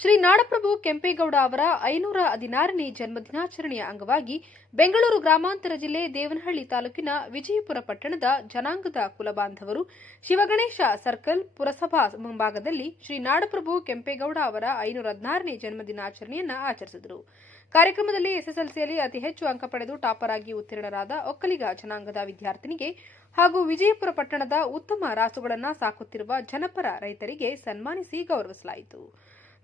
ಶ್ರೀ ನಾಡಪ್ರಭು ಕೆಂಪೇಗೌಡ ಅವರ ಐನೂರ ಹದಿನಾರನೇ ಜನ್ಮದಿನಾಚರಣೆಯ ಅಂಗವಾಗಿ ಬೆಂಗಳೂರು ಗ್ರಾಮಾಂತರ ಜಿಲ್ಲೆ ದೇವನಹಳ್ಳಿ ತಾಲೂಕಿನ ವಿಜಯಪುರ ಪಟ್ಟಣದ ಜನಾಂಗದ ಕುಲಬಾಂಧವರು ಶಿವಗಣೇಶ ಸರ್ಕಲ್ ಪುರಸಭಾ ಮುಂಭಾಗದಲ್ಲಿ ಶ್ರೀ ನಾಡಪ್ರಭು ಕೆಂಪೇಗೌಡ ಅವರ ಐನೂರ ಹದಿನಾರನೇ ಜನ್ಮದಿನಾಚರಣೆಯನ್ನು ಆಚರಿಸಿದರು. ಕಾರ್ಯಕ್ರಮದಲ್ಲಿ ಎಸ್ಎಸ್ಎಲ್ಸಿಯಲ್ಲಿ ಅತಿ ಹೆಚ್ಚು ಅಂಕ ಪಡೆದು ಟಾಪರ್ ಆಗಿ ಉತ್ತೀರ್ಣರಾದ ಒಕ್ಕಲಿಗ ಜನಾಂಗದ ವಿದ್ಯಾರ್ಥಿನಿಗೆ ಹಾಗೂ ವಿಜಯಪುರ ಪಟ್ಟಣದ ಉತ್ತಮ ರಾಸುಗಳನ್ನು ಸಾಕುತ್ತಿರುವ ಜನಪರ ರೈತರಿಗೆ ಸನ್ಮಾನಿಸಿ ಗೌರವಿಸಲಾಯಿತು.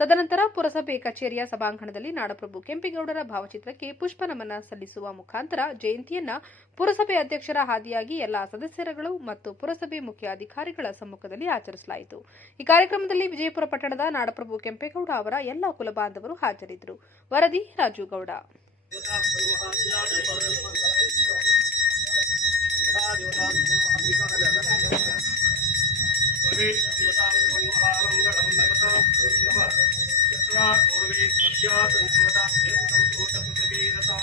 ತದನಂತರ ಪುರಸಭೆ ಕಚೇರಿಯ ಸಭಾಂಗಣದಲ್ಲಿ ನಾಡಪ್ರಭು ಕೆಂಪೇಗೌಡರ ಭಾವಚಿತ್ರಕ್ಕೆ ಪುಷ್ಪ ನಮನ ಸಲ್ಲಿಸುವ ಮುಖಾಂತರ ಜಯಂತಿಯನ್ನ ಪುರಸಭೆ ಅಧ್ಯಕ್ಷರ ಹಾದಿಯಾಗಿ ಎಲ್ಲಾ ಸದಸ್ಯರುಗಳು ಮತ್ತು ಪುರಸಭೆ ಮುಖ್ಯ ಅಧಿಕಾರಿಗಳ ಸಮ್ಮುಖದಲ್ಲಿ ಆಚರಿಸಲಾಯಿತು ಈ ಕಾರ್ಯಕ್ರಮದಲ್ಲಿ ವಿಜಯಪುರ ಪಟ್ಟಣದ ನಾಡಪ್ರಭು ಕೆಂಪೇಗೌಡ ಅವರ ಎಲ್ಲಾ ಕುಲಬಾಂಧವರು ಹಾಜರಿದ್ದರು ವರದಿ सत्या पूर्वे सत्या रूपता यत् संतोष सुवीरता